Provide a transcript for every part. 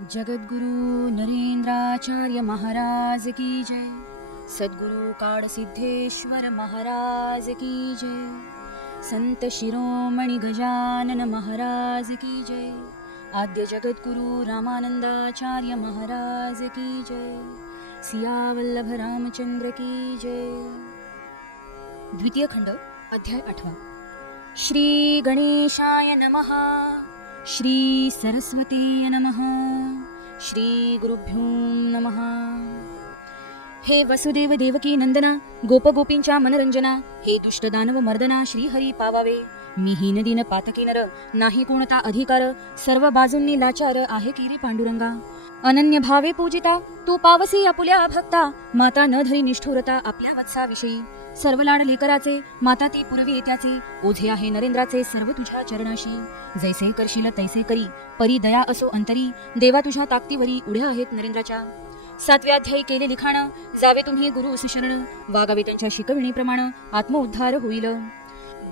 जगद्गुरु नरेंद्राचार्य महाराज की जय। सद्गुरु काडसिद्धेश्वर महाराज की जय। संत शिरोमणी गजानन महाराज की जय। आद्य जगद्गुरु रामानंदाचार्य महाराज की जय। सियावल्लभ रामचंद्र की जय। द्वितीय खंड अध्याय आठवा। श्री गणेशाय नमः। श्री सरस्वती नमः श्री गुरुभ्यो नमः. हे वसुदेव देवकी नंदना गोपगोपींच्या मनरंजना हे दुष्ट दानव मर्दना श्रीहरी पावावे. मी हीन दिन पातकी नर नाही कोणता अधिकार सर्व बाजूंनी लाचार आहे किरी पांडुरंगा. अनन्य भावे पूजिता तू पावसी आपुल्या भक्ता माता न धरी निष्ठुरता आपल्या वत्साविषयी. सर्व लाड लेकराचे माता ती पूर्वी त्याचे ओझे आहे नरेंद्राचे सर्व तुझ्या चरणाशी. जैसे करशील तैसे करी परी दया असो अंतरी देवा तुझ्या ताकदीवरी उड्या आहेत नरेंद्राच्या. सातव्याध्यायी केले लिखाण जावे तुम्ही गुरु शरण वागावे त्यांच्या शिकविणीप्रमाणे आत्मउद्धार होईल.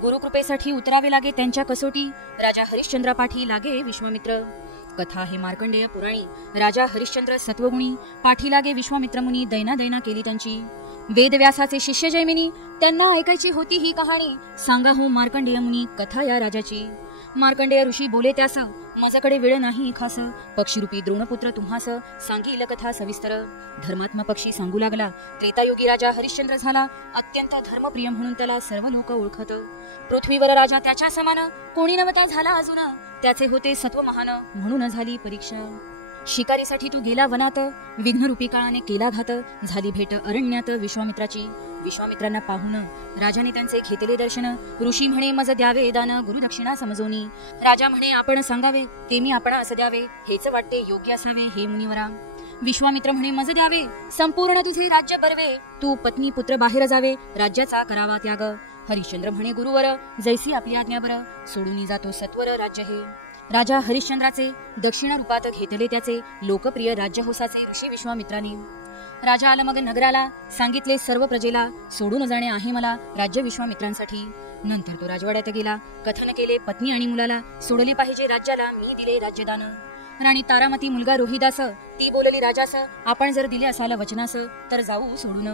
गुरुकृपेसाठी उतरावे लागे त्यांच्या कसोटी राजा हरिश्चंद्रापाठी लागे विश्वामित्र. कथा हे मार्कंडेय पुराणी राजा हरिश्चंद्र सत्वगुणी पाठी लागे विश्वामित्रमुनी दैना दैना केली त्यांची. वेदव्यासाचे शिष्य जैमिनी त्यांना ऐकायची होती ही कहाणी. सांगा हो मार्कंडेय मुनी कथा या राजाची. मार्कंडेय ऋषी बोले त्यास माझ्याकडे वेळ नाही खास. पक्षीरूपी द्रोणपुत्र तुम्हास सांगील कथा सविस्तर. धर्मात्मा पक्षी सांगू लागला. त्रेतायोगी राजा हरिश्चंद्र झाला. अत्यंत धर्मप्रिय म्हणून त्याला सर्व लोक ओळखत. पृथ्वीवर राजा त्याच्या समान. कोणी नवता झाला अजून. त्याचे होते सत्व महान. म्हणून झाली परीक्षा. शिकारीसाठी तू गेला वनात? विघ्नरूपी काळाने केला घात झाली भेट अरण्यात विश्वामित्राची. विश्वामित्रांना पाहून राजाने त्यांचे घेतले दर्शन. ऋषी म्हणे मज द्यावे दान गुरुदक्षिणा समजोनी. राजा म्हणे आपण सांगावे ते मी आपण असं द्यावे हेच वाटते योग्य असावे हे मुनिवरा. विश्वामित्र म्हणे मज द्यावे संपूर्ण तुझे राज्य बरवे तू पत्नी पुत्र बाहेर जावे राज्याचा करावा त्याग. हरिश्चंद्र म्हणे गुरुवर जैसी आपली आज्ञावर सोडून जातो सत्वर राज्य हे. राजा हरिश्चंद्राचे दक्षिण रूपात घेतले त्याचे लोकप्रिय राज्य होसाचे ऋषी विश्वामित्राने. राजा आला मग नगराला सांगितले सर्व प्रजेला सोडून जाणे आहे मला राज्य विश्वामित्रांसाठी. नंतर तो राजवाड्यात गेला. कथन केले पत्नी आणि मुलाला सोडले पाहिजे राज्याला मी दिले राज्यदान. राणी तारामती मुलगा रोहिदास ती बोलली राजास आपण जर दिले असाल वचनास तर जाऊ सोडून.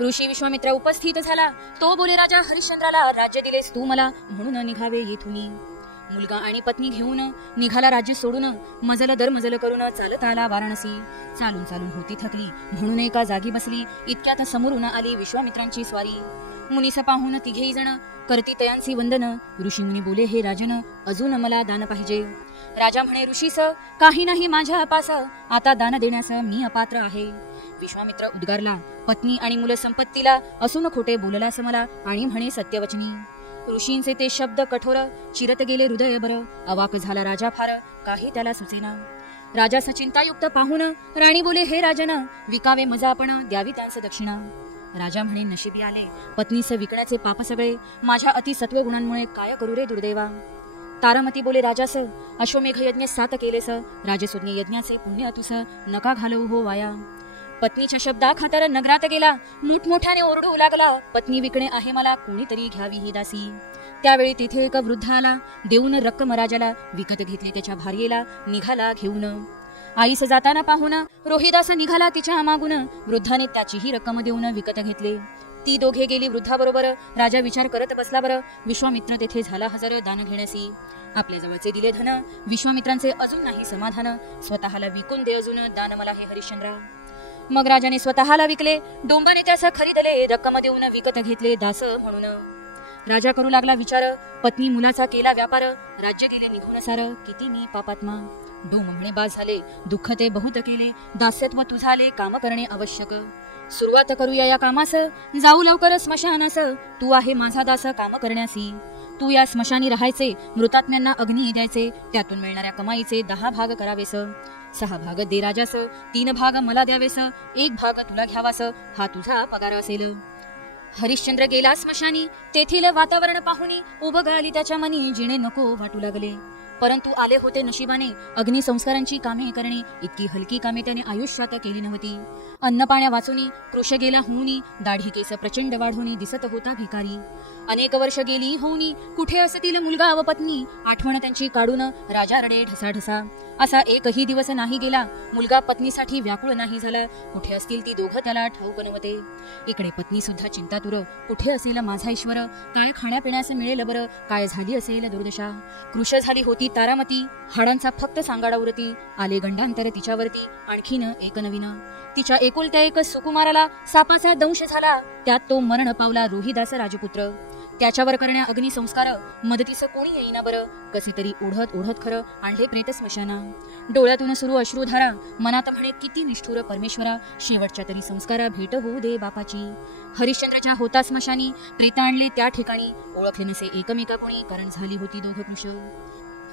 ऋषी विश्वामित्र उपस्थित झाला. तो बोले राजा हरिश्चंद्राला राज्य दिलेस तू मला म्हणून निघावे येथून. मुलगा आणि पत्नी घेऊन निघाला राज्य सोडून. मजल दर मजल करून चालत आला वाराणसी. चालून चालून होती थकली. म्हणून एका जागी बसली. इतक्यात समोरून आली विश्वामित्रांची स्वारी. मुनीस पाहून तिघेही जण करती तयांची वंदन. ऋषी मुनी बोले हे राजन अजून मला दान पाहिजे. राजा म्हणे ऋषीस काही नाही माझ्या अपास. आता दान देण्यास मी अपात्र आहे. विश्वामित्र उद्गारला. पत्नी आणि मुलं संपत्तीला असून खोटे बोललास मला आणि म्हणे सत्यवचनी. ऋषींचे ते शब्द कठोर चिरत गेले हृदय बर अवाक झाला राजा फार काही त्याला सुचेना. राजा चिंतायुक्त पाहून राणी बोले हे राजना विकावे मजा आपण द्यावी त्यांचं दक्षिणा. राजा म्हणे नशिबी आले. पत्नीस विकण्याचे पाप सगळे. माझ्या अति सत्व गुणांमुळे काय करू रे दुर्दैवा? तारामती बोले राजास अश्वमेघ यज्ञ सात केलेस राजसूज्ञ यज्ञाचे पुण्य तुस नका घालवू हो वाया. पत्नीच्या शब्दा खातर नगरात गेला. मोठमोठ्याने ओरडू लागला. पत्नी विकणे आहे मला कोणीतरी घ्यावी ही दासी. त्यावेळी तिथे एक वृद्ध आला देऊन रक्कम राजाला विकत घेतली त्याच्या भार्येला निघाला घेऊन. आईस जाताना पाहून रोहिदास निघाला तिच्या मागून. वृद्धाने त्याचीही रक्कम देऊन विकत घेतले. ती दोघे गेली वृद्धाबरोबर. राजा विचार करत बसला बरं. विश्वामित्र तेथे झाला हजार दान घेण्यासी. आपल्या जवळचे दिले धन. विश्वामित्रांचे अजून नाही समाधान. स्वतःला विकून दे अजून दान मला हे हरिश्चंद्रा. मग राजाने स्वतःला विकले. डोंबाने त्यास खरीदले. रक्कम देऊन विकत घेतले दास म्हणून. राजा करू लागला विचार. पत्नी मुलाचा केला व्यापार. राज्य गेले निघून सार. किती मी पापात्मा डोम म्हणे बाज झाले. दुःख ते बहुत केले. दास्यत्व तुझाले काम करणे आवश्यक. सुरुवात करूया या कामास. जाऊ लवकर स्मशानास. तू आहे माझा दास काम करण्यासी. तू या स्मशानी राहायचे. मृतात्म्यांना अग्नी द्यायचे. त्यातून मिळणाऱ्या कमाईचे दहा भाग करावेस. सहा भाग दे राजास तीन भाग मला द्यावेस एक भाग तुला घ्यावास हा तुझा पगार असेल. हरिश्चंद्र गेला स्मशानी तेथील वातावरण पाहुनी उभं गळाली त्याच्या मनी जिणे नको वाटू लागले. परंतु आले होते नशिबाने. अग्निसंस्कारांची कामे करणे इतकी हलकी कामे त्याने आयुष्यात केली नव्हती. अन्न पाण्या वाचुनी कृश गेला होऊनी दाढी केस प्रचंड वाढवणी दिसत होता भिकारी. अनेक वर्ष गेली होऊनी कुठे असतील मुलगा व पत्नी? आठवण त्यांची काढून राजा रडे ढसाढसा. असा एकही दिवस नाही गेला मुलगा पत्नीसाठी व्याकुळ नाही झाला. कुठे असतील ती दोघं त्याला ठाऊक नव्हते इकडे पत्नी सुद्धा चिंतातुर कुठे असेल माझा ईश्वर? काय खाण्यापिण्यास मिळेल बरं? काय झाली असेल दुर्दशा? कृष झाली होती तारामती हाडांचा फक्त सांगाडा उरती आले गंडांतर तिच्यावरती. आणखीन एक नवीन. तिच्या एकुलत्या एक सुकुमाराला सापाचा दंश झाला त्यात तो मरण पावला रोहिदास राजपुत्र. त्याच्यावर करण्या अग्निसंस्कार मदतीचं कोणी येईना बरं कसे तरी ओढत ओढत खरं आणले प्रेत स्मशाना. डोळ्यातून सुरू अश्रुधारा मनात म्हणे किती निष्ठुर परमेश्वरा शेवटच्या तरी संस्कारा भेट होऊ दे बापाची. हरिश्चंद्राच्या होता स्मशानी प्रेत आणले त्या ठिकाणी ओळखले नसे एकमेका कोणी कारण झाली होती दोघ कृष्ण.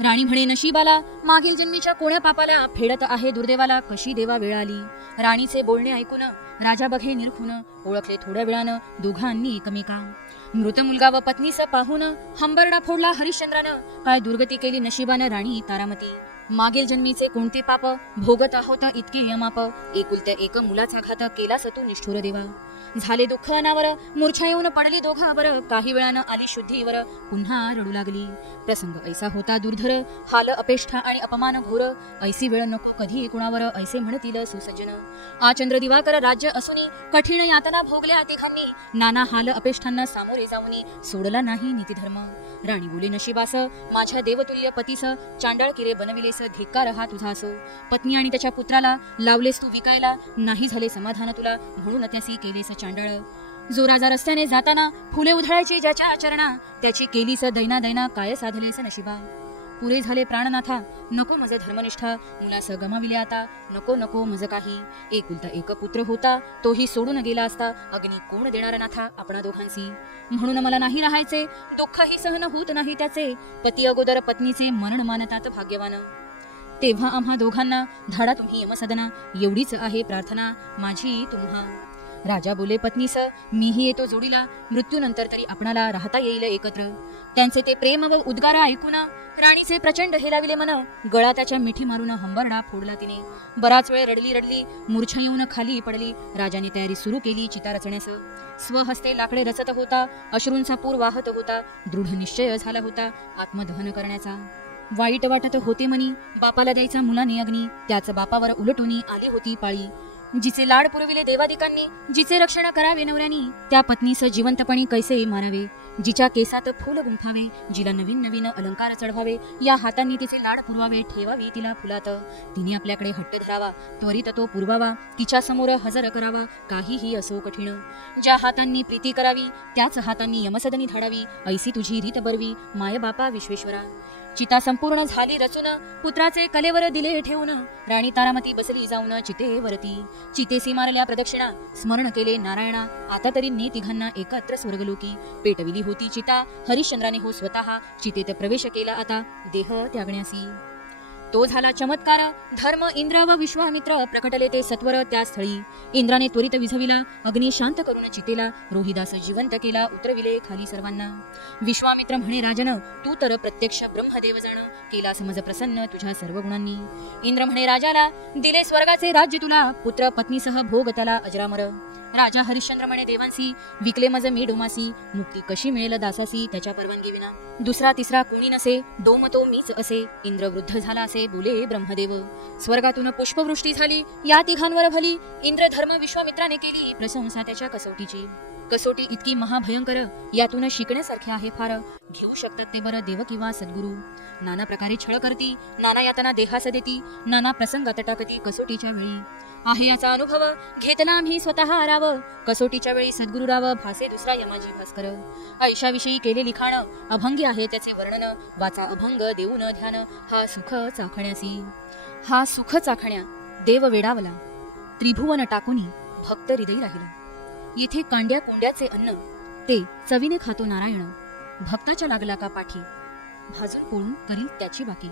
राणी म्हणे नशिबाला मागील जन्मीच्या कोण्या पापाला फेडत आहे दुर्देवाला? कशी देवा वेळ आली? राणीचे बोलणे ऐकून राजा बघे निरखून ओळखले थोड्या वेळानं दोघांनी एकमेका. मृत मुलगा व पत्नीस पाहून हंबरडा फोडला हरिश्चंद्रानं. काय दुर्गती केली नशिबानं राणी तारामती? मागील जन्मीचे कोणते पाप भोगत आहोत इतके यमाप? एकुलत्या एक मुलाचा घात केला सतू निष्ठुर देवा. झाले दुःख अनावर मूर्छा येऊन पडली दोघांवर. काही वेळानं आली शुद्धीवर पुन्हा रडू लागली. प्रसंग ऐसा होता दुर्धर हाल अपेष्ठा आणि अपमान घोर. ऐसी वेळ नको कधी कुणावर ऐसे म्हणतील सुसज्जन. आ चंद्र दिवाकर राज्य असूनी कठीण यातना भोगल्या तिघांनी. नाना हाल अपेष्ठांना सामोरे जाऊनी सोडला नाही नीतीधर्म. राणी बोले नशिबास माझ्या देवतुल्य पतीस चांडाळ किरे बनविलेस धिक्कार हा तुझा असो पत्नी आणि त्याच्या पुत्राला लावलेस तू विकायला नाही झाले समाधान तुला म्हणून त्यासी केलेस. चांडाळ चांडळ. जोराजा रस्त्याने जाताना फुले उधळायची ज्याच्या आचरणा त्याची केलीस दैना दैना काय साधलेस नशिबा. पुरे झाले प्राणनाथा नको मज धर्मनिष्ठा मुलास गमाविले आता नको नको मज काही. एकुलता एक पुत्र होता तोही सोडून गेला असता अग्नी कोण देणार नाथा आपणा दोघांसी म्हणून मला नाही राहायचे दुःखही सहन होत नाही त्याचे पती अगोदर पत्नीचे मरण मानतात भाग्यवान. तेव्हा आम्हा दोघांना धाडा तुम्ही यमसदना एवढीच आहे प्रार्थना माझी तुम्हा. राजा बोले पत्नीस मीही येतो जोडीला. मृत्यूनंतर तरी आपणाला राहता येईल एकत्र. त्यांचे ते प्रेम व उद्गार ऐकून राणीचे प्रचंड हेलाविले मन गळा त्याच्या मिठी मारून हंबरडा फोडला तिने. बराच वेळ रडली रडली मूर्छा येऊन खाली पडली. राजाने तयारी सुरू केली चिता रचण्यास स्वहस्ते लाकडे रचत होता अश्रूंचा पूर वाहत होता दृढ निश्चय झाला होता आत्मदहन करण्याचा. वाईट वाटत होते मनी बापाला द्यायचा मुलाने अग्नी त्याच बापावर उलटून आली होती पाळी. जिचे लाड पुरविले देवादिकांनी जिचे रक्षण करावे नवऱ्यानी त्या पत्नीस जिवंतपणी कैसे मारावे? जिच्या केसात फूल गुंफावे जिला नवीन नवीन अलंकार चढवावे या हातांनी तिचे लाड पुरवावे ठेवावी तिला फुलात. तिने आपल्याकडे हट्ट धरावा त्वरित तो पुरवावा तिच्या समोर हजर करावा काहीही असो कठीण. ज्या हातांनी प्रीती करावी त्याच हातांनी यमसदनी धाडावी ऐसी तुझी रीत बरवी माय बापा विश्वेश्वरा. चिता संपूर्ण झाली रचून पुत्राचे कलेवर दिले ठेवून राणी तारामती बसली जाऊन चितेवरती. चितेसी मारल्या प्रदक्षिणा स्मरण केले नारायणा आता तरी ने तिघांना एकत्र स्वर्गलोकी. पेटविली होती चिता हरिश्चंद्राने हो स्वतः चितेत प्रवेश केला आता देह त्यागण्यासी. तो झाला चमत्कार. धर्म इंद्र व विश्वामित्र प्रकटले ते सत्वर त्या स्थळी. इंद्राने त्वरित विझविला अग्नी शांत करून चितेला रोहिदास जिवंत केला उतरविले खाली सर्वांना. विश्वामित्र म्हणे राजन तू तर प्रत्यक्ष ब्रह्मदेव जण केला समज प्रसन्न तुझ्या सर्व गुणांनी. इंद्र म्हणे राजाला दिले स्वर्गाचे राज्य तुला पुत्र पत्नीसह भोग त्याला अजरामर. राजा हरिश्चंद्र म्हणे देवांसी विकले मज मी डोमासी मुक्ती कशी मिळेल दासासी त्याच्या परवानगी विना दुसरा तिसरा कोणी नसे डोम तो मीच असे. इंद्र वृद्ध झाला असे बोले ब्रह्मदेव. स्वर्गातून पुष्पवृष्टी झाली या तिघांवर भली. इंद्रधर्म विश्वामित्राने केली प्रशंसा त्याच्या कसोटीची. कसोटी इतकी महाभयंकर यातून शिकण्यासारखे आहे फार. घेऊ शकतात ते बरं देव किंवा सद्गुरू. नाना प्रकारे छळ करती नाना यातना देहास देती नाना प्रसंगात टाकती कसोटीच्या वेळी. आहे याचा अनुभव घेतला आम्ही स्वतः आराव. कसोटीच्या वेळी सद्गुरू राव भासे दुसरा यमाजी भास्कर. आयुष्याविषयी केले लिखाण अभंगी आहे त्याचे वर्णन. वाचा अभंग देऊन ध्यान हा सुख चाखण्यासी. हा सुख चाखण्या देव वेडावला. त्रिभुवन टाकुनी फक्त हृदय राहिला. येथे कांड्या कोंड्याचे अन्न ते चवीने खातो नारायण. भक्ताच्या लागला का पाठी? भाजून पोळून करील त्याची बाकी.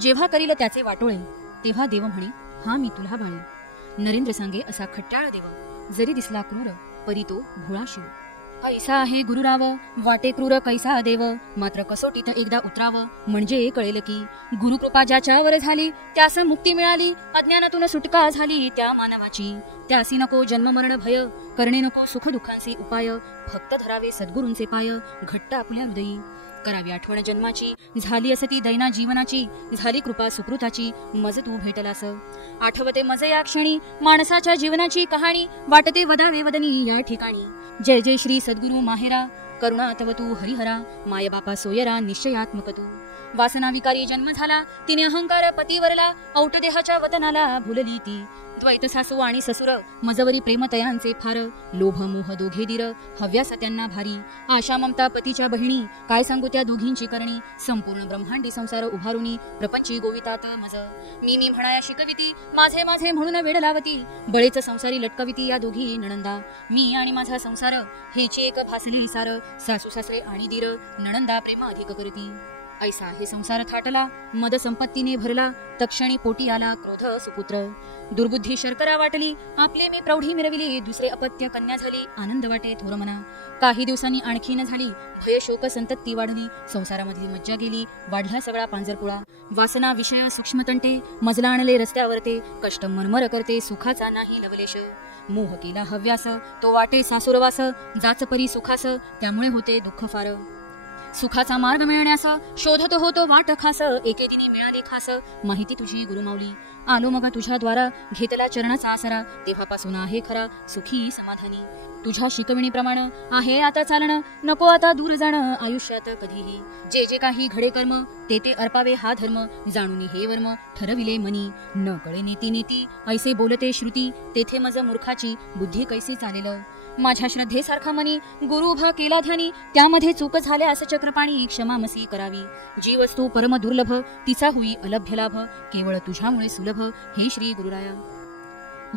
जेव्हा करील त्याचे वाटोळे तेव्हा देव म्हणे हा मी तुला बाळे नरेंद्र सांगे असा खट्टाळ देव जरी दिसला क्रूर परी तो भोळा शिव. ऐसा आहे गुरुराव? वाटे क्रूर कैसा देव? मात्र कसोटीत एकदा उतरावं. म्हणजे कळेल की गुरुकृपा ज्याच्यावर झाली त्यास मुक्ती मिळाली. अज्ञानातून सुटका झाली त्या मानवाची. त्यासी नको जन्ममरण भय करणे नको सुख दुःखांचे उपाय. फक्त धरावे सद्गुरूंचे पाय घट्ट आपल्या हृदयी. करावी आठवण जन्माची झाली असती दैना जीवनाची झाली कृपा सुकृताची मज तू भेटलास. आठवते मज या क्षणी माणसाच्या जीवनाची कहाणी वाटते वदावे वदनी या ठिकाणी. जय जय श्री सद्गुरु माहेरा करुणा तव तू हरिहरा माय बापा सोयरा निश्चयात्मक तू. वासनाविकारी जन्म झाला तिने अहंकार पतीवरला औट देहाच्या वतनाला भुलली ती. द्वैत सासू आणि ससुर मजवरी प्रेमतयांचे फार लोभ मोह दोघे दिर हव्यासा त्यांना भारी. आशा ममता पतीच्या बहिणी काय सांगू त्या दोघींची करणी? संपूर्ण ब्रह्मांडी संसार उभारुनी प्रपंची गोवितात मज. मी मी म्हणाया शिकविती माझे माझे म्हणून वेड लावती बळेच संसारी लटकविती या दोघी नणंदा. मी आणि माझा संसार हेची एक भासली सार. सासू सासरे आणि दीर नणंदा प्रेम अधिक करती. ऐसा हे संसार थाटला मद संपत्तीने भरला तक्षणी पोटी आला क्रोध सुपुत्र. दुर्बुद्धी शर्करा वाटली आपले मी प्रौढी मिरविली दुसरे अपत्य कन्या झाली आनंद वाटे थोर मना काही दिवसांनी आणखीन झाली भय शोक संतत्ती वाढली संसारामधली मज्जा गेली वाढला सगळा पांजरपुळा. वासना विषया सूक्ष्म तंटे मजला आणले रस्त्यावरते कष्ट मरमर करते सुखाचा नाही लवलेश मोह केला हव्यास तो वाटे सासुरवास जाचपरी सुखास त्यामुळे होते दुःख फार. सुखाचा मार्ग मिळण्यास शोधत होतो वाट खास. एके दिनी मिळाली खास. माहिती तुझी गुरुमावली आलो मग तुझ्या द्वारा. घेतला चरणाचा आसरा. तेव्हापासून आहे खरा सुखी समाधानी. तुझ्या शिकविणीप्रमाणे आहे आता चालणं. नको आता दूर जाणं. आयुष्यात कधीही. जे जे काही घडे कर्म ते ते अर्पावे हा धर्म. जाणून हे वर्म ठरविले मनी. न कळे नीती नीती. ऐसे बोलते श्रुती. तेथे मज मूर्खाची. बुद्धी कैसे चालेल? माझ्या श्रद्धेसारखा मनी गुरु उभा केला ध्यानी त्यामध्ये चूक झाल्यास चक्रपाणी क्षमामसी करावी. जी वस्तू परम दुर्लभ तिचा होई अलभ्य लाभ केवळ तुझ्यामुळे सुलभ हे श्री गुरुराया.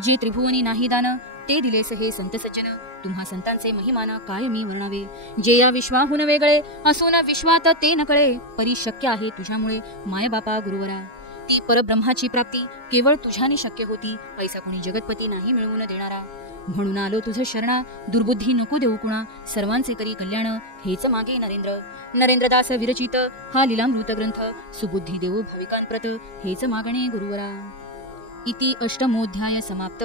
जे त्रिभुवनी नाही दान ते दिलेस हे संत सज्जन तुम्हा संतांचे महिमान काय मी वर्णावे? जे या विश्वाहून वेगळे असून विश्वात ते नकळे परी शक्य आहे तुझ्यामुळे माय बापा गुरुवरा. ती परब्रह्माची प्राप्ती केवळ तुझ्याने शक्य होती पैसा कोणी जगतपती नाही मिळवून देणारा. म्हणून आलो तुझं शरणा. दुर्बुद्धी नको देऊ कुणा. सर्वांचे करी कल्याण हेच मागे नरेंद्र. नरेंद्रदास विरचित हा लिलामृत ग्रंथ. सुबुद्धी देऊ भाविकांप्रत हेच मागणे गुरुवरा. इति अष्टमोध्याय समाप्त.